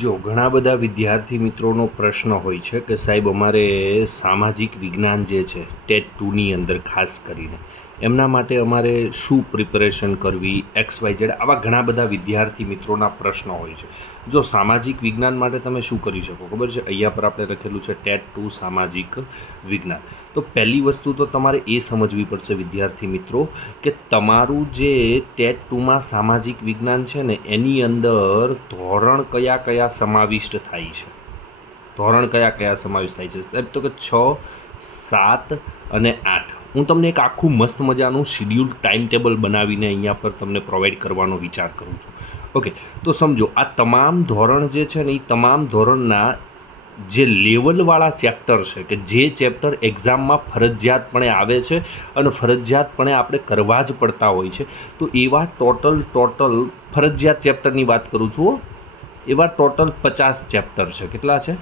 જો ઘણા બધા વિદ્યાર્થી મિત્રોનો પ્રશ્ન હોય છે કે સાહેબ અમારે સામાજિક વિજ્ઞાન જે છે ટેટ 2ની અંદર ખાસ કરીને એમના માટે અમારે શું પ્રિપેરેશન કરવી XYZ આવા ઘણા બધા વિદ્યાર્થી મિત્રોના પ્રશ્નો હોય છે. જો સામાજિક વિજ્ઞાન માટે તમે શું કરી શકો ખબર છે, અહીંયા પર આપણે લખેલું છે ટેટ 2 સામાજિક વિજ્ઞાન. તો પહેલી વસ્તુ તો તમારે એ સમજવી પડશે વિદ્યાર્થી મિત્રો કે તમારું જે ટેટ 2માં સામાજિક વિજ્ઞાન છે ને એની અંદર ધોરણ કયા કયા સમાવિષ્ટ થાય છે. ધોરણ કયા કયા સમાવિષ્ટ થાય છે સાહેબ? તો કે 6, 7 અને 8. હું તમને એક આખું મસ્ત મજાનું શિડ્યુલ ટાઈમ ટેબલ બનાવીને અહીંયા પર તમને પ્રોવાઈડ કરવાનો વિચાર કરું છું. ઓકે, તો સમજો આ તમામ ધોરણ જે છે ને એ તમામ ધોરણના જે લેવલવાળા ચેપ્ટર છે કે જે ચેપ્ટર એક્ઝામમાં ફરજિયાતપણે આવે છે અને ફરજિયાતપણે આપણે કરવા જ પડતા હોય છે, તો એવા ટોટલ ફરજિયાત ચેપ્ટરની વાત કરું છું, એવા ટોટલ 50 ચેપ્ટર છે. કેટલા છે?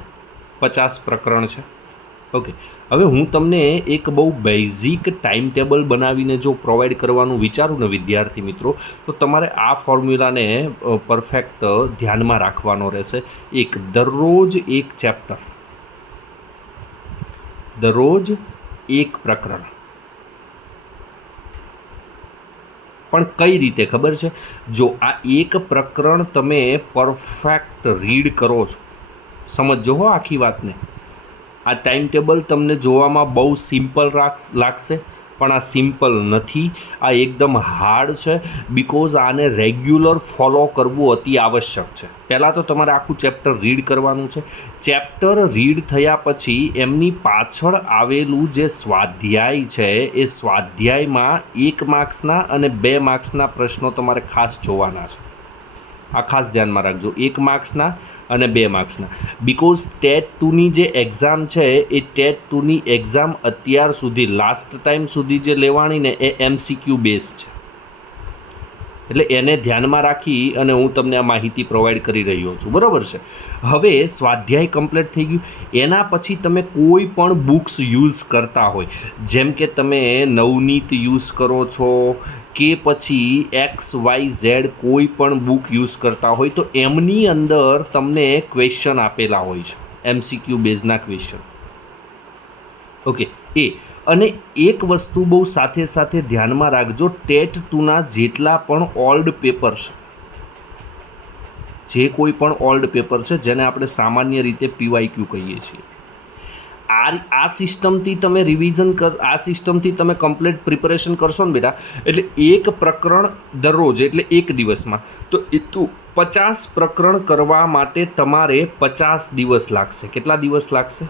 50 પ્રકરણ છે. ઓકે, હવે હું તમને એક બહુ બેઝિક ટાઈમ ટેબલ બનાવીને જો પ્રોવાઈડ કરવાનું વિચારું ને વિદ્યાર્થી મિત્રો, તો તમારે આ ફોર્મ્યુલાને પરફેક્ટ ધ્યાનમાં રાખવાનો રહેશે. દરરોજ એક ચેપ્ટર, દરરોજ એક પ્રકરણ. પણ કઈ રીતે ખબર છે? જો આ એક પ્રકરણ તમે પરફેક્ટ રીડ કરો છો, સમજો હો આખી વાતને. આ ટાઈમ ટેબલ તમને જોવામાં બહુ સિમ્પલ લાગશે, પણ આ સિમ્પલ નથી. આ એકદમ હાર્ડ છે, બિકોઝ આને રેગ્યુલર ફોલો કરવું અતિ આવશ્યક છે. પહેલાં તો તમારે આખું ચેપ્ટર રીડ કરવાનું છે. ચેપ્ટર રીડ થયા પછી એમની પાછળ આવેલું જે સ્વાધ્યાય છે એ સ્વાધ્યાયમાં 1 માર્ક્સના અને 2 માર્ક્સના પ્રશ્નો તમારે ખાસ જોવાના છે. આ ખાસ ધ્યાનમાં રાખજો, 1 માર્ક્સના અને 2 માર્ક્સના. બિકોઝ ટેટ 2ની જે એક્ઝામ છે એ ટેટ 2ની એક્ઝામ અત્યાર સુધી લાસ્ટ ટાઈમ સુધી જે લેવાની ને એ MCQ બેઝ છે. એટલે એને ધ્યાનમાં રાખી અને હું તમને આ માહિતી પ્રોવાઈડ કરી રહ્યો છું, બરાબર છે. હવે સ્વાધ્યાય કમ્પ્લીટ થઈ ગયું, એના પછી તમે કોઈ પણ બુક્સ યુઝ કરતા હોય, જેમ કે તમે નવનીત યુઝ કરો છો કે પછી XYZ કોઈ પણ બુક યુઝ કરતા હોય, તો એમની અંદર તમને ક્વેશ્ચન આપેલા હોય છે, MCQ બેઝના ક્વેશ્ચન. ઓકે, અને એક વસ્તુ બહુ સાથે સાથે ધ્યાનમાં રાખજો, ટેટ 2ના જેટલા પણ ઓલ્ડ પેપર છે, જે કોઈ પણ ઓલ્ડ પેપર છે જેને આપણે સામાન્ય રીતે PYQ કહીએ છીએ, આ સિસ્ટમથી તમે આ સિસ્ટમથી તમે કમ્પ્લીટ પ્રિપેરેશન કરશો ને બેટા, એટલે એક પ્રકરણ દરરોજ એટલે એક દિવસમાં, તો એ તો 50 પ્રકરણ કરવા માટે તમારે 50 દિવસ લાગશે. કેટલા દિવસ લાગશે?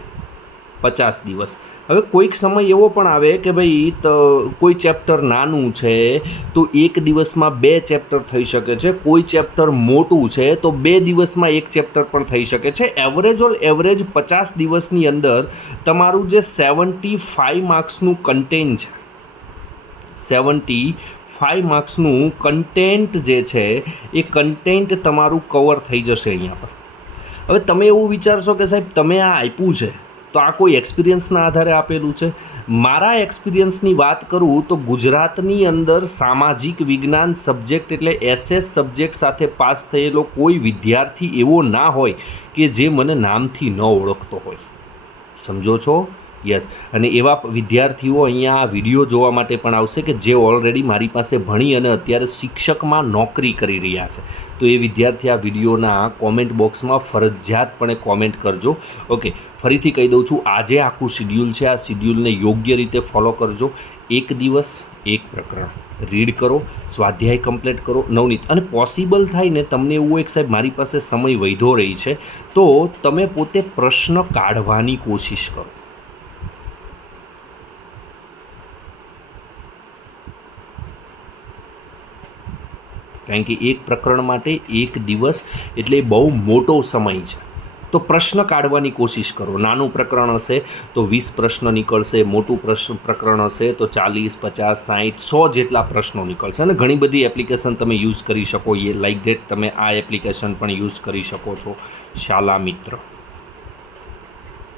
50 દિવસ. હવે કોઈક સમય એવો પણ આવે કે ભાઈ તો કોઈ ચેપ્ટર નાનું છે તો એક દિવસમાં 2 ચેપ્ટર થઈ શકે છે, કોઈ ચેપ્ટર મોટું છે તો 2 દિવસમાં એક ચેપ્ટર પણ થઈ શકે છે. એવરેજ 50 દિવસની અંદર તમારું જે 75 માર્ક્સનું કન્ટેન્ટ છે, 75 માર્ક્સનું કન્ટેન્ટ જે છે એ કન્ટેન્ટ તમારું કવર થઈ જશે અહીંયા પર. હવે તમે એવું વિચારશો કે સાહેબ તમે આ આપ્યું છે તો આ કોઈ એક્સપિરિયન્સના આધારે આપેલું છે? મારા એક્સપિરિયન્સની વાત કરું તો ગુજરાતની અંદર સામાજિક વિજ્ઞાન સબ્જેક્ટ એટલે SS સબ્જેક્ટ સાથે પાસ થયેલો કોઈ વિદ્યાર્થી એવો ના હોય કે જે મને નામથી ન ઓળખતો હોય. સમજો છો? યસ. અને એવા વિદ્યાર્થીઓ અહીંયા આ વિડીયો જોવા માટે પણ આવશે કે જે ઓલરેડી મારી પાસે ભણી અને અત્યારે શિક્ષકમાં નોકરી કરી રહ્યા છે. તો એ વિદ્યાર્થી આ વિડીયોના કોમેન્ટ બોક્સમાં ફરજિયાતપણે કોમેન્ટ કરજો. ઓકે, ફરીથી કહી દઉં છું, આજે આખું શિડ્યુલ છે, આ શિડ્યુલને યોગ્ય રીતે ફોલો કરજો. એક દિવસ એક પ્રકરણ રીડ કરો, સ્વાધ્યાય કમ્પ્લીટ કરો, નવનીત. અને પોસિબલ થાય ને તમને એવું એક સાહેબ મારી પાસે સમય વૈધો રહી છે તો તમે પોતે પ્રશ્ન કાઢવાની કોશિશ કરો. કારણ કે એક પ્રકરણ માટે એક દિવસ એટલે બહુ મોટો સમય છે. તો પ્રશ્ન કાઢવાની કોશિશ કરો. નાનું પ્રકરણ હશે તો 20 પ્રશ્ન નીકળશે, મોટું પ્રકરણ હશે તો 40, 50, 60, 100 જેટલા પ્રશ્નો નીકળશે. અને ઘણી બધી એપ્લિકેશન તમે યુઝ કરી શકો. લાઈક ધેટ તમે આ એપ્લિકેશન પણ યુઝ કરી શકો છો, શાલા મિત્ર.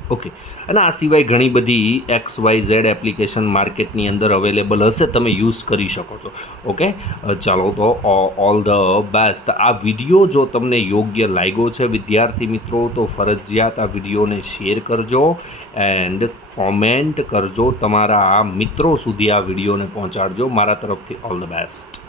ઓકે. અને આ સિવાય ઘણી બધી XYZ એપ્લિકેશન માર્કેટની અંદર અવેલેબલ હશે, તમે યુઝ કરી શકો છો. ઓકે, ચાલો તો ઓલ ધ બેસ્ટ. આ વિડીયો જો તમને યોગ્ય લાગ્યો છે વિદ્યાર્થી મિત્રો, તો ફરજિયાત આ વિડીયોને શેર કરજો એન્ડ કોમેન્ટ કરજો, તમારા મિત્રો સુધી આ વિડીયોને પહોંચાડજો. મારા તરફથી ઓલ ધ બેસ્ટ.